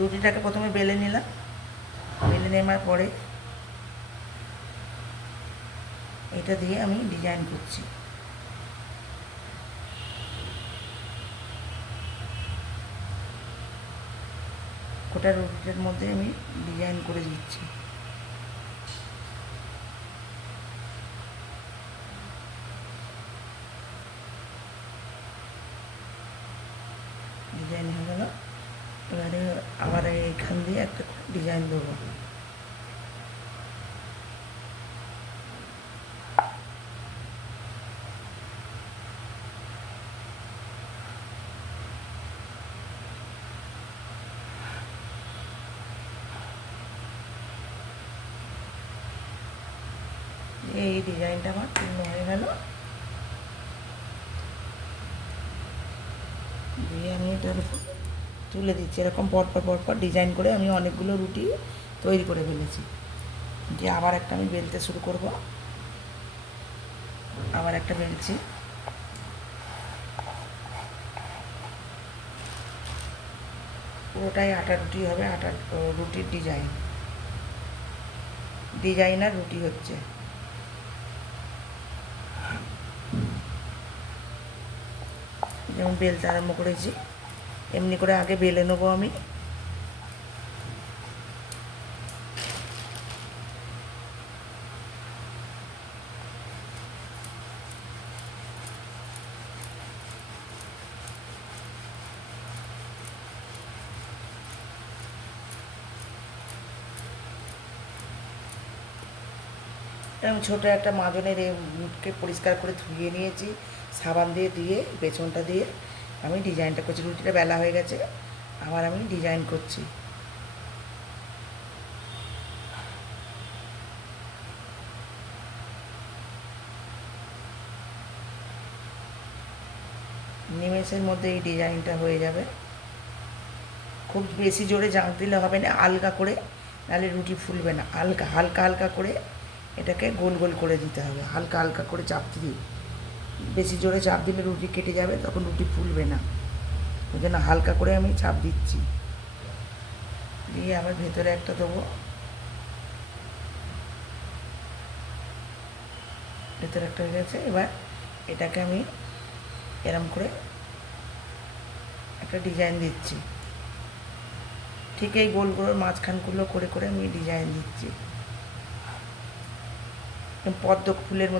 রুটিটাকে প্রথমে বেলে নিলাম, বেলে নেওয়ার পরে এটা দিয়ে আমি ডিজাইন করছি। গোটা রুটিটার মধ্যে আমি ডিজাইন করে দিচ্ছি। ডিজাইন হয়ে গেল। এবারে আবার এইখান দিয়ে একটা ডিজাইন দেবো। এই ডিজাইনটা আমার পূর্ণ হয়ে গেল। দিয়ে আমি এটার উপর তুলে দিচ্ছি। এরকম পরপর পরপর ডিজাইন করে আমি অনেকগুলো রুটি তৈরি করে ফেলেছি। দিয়ে আবার একটা আমি বেলতে শুরু করব। আবার একটা বেলছি। পুরোটাই আটা রুটি হবে, আটা রুটির ডিজাইনার রুটি হচ্ছে। যেমন বেলতে আরম্ভ করেছি এমনি করে আগে বেলে নেবো আমি। আমি ছোটো একটা মাজনের এই মুখকে পরিষ্কার করে ধুয়ে নিয়েছি, সাবান দিয়ে পেছনটা দিয়ে আমি ডিজাইনটা করছি। রুটিটা বেলা হয়ে গেছে, আবার আমি ডিজাইন করছি। নিমেষের মধ্যে এই ডিজাইনটা হয়ে যাবে। খুব বেশি জোরে জাঁক দিলে হবে না, আলগা করে, নাহলে রুটি ফুলবে না। হালকা হালকা হালকা করে এটাকে গোল গোল করে দিতে হবে, হালকা হালকা করে চাপ দিয়ে। বেশি জোরে চাপ দিলে রুটি কেটে যাবে, তখন রুটি ফুলবে না। ওই জন্য হালকা করে আমি চাপ দিচ্ছি। দিয়ে আবার ভেতরে একটা দেবো, ভেতরে একটা হয়ে গেছে। এবার এটাকে আমি এরম করে একটা ডিজাইন দিচ্ছি। ঠিক এই গোলগুলোর মাঝখানগুলো করে করে আমি ডিজাইন দিচ্ছি। পদ্ম ফুলের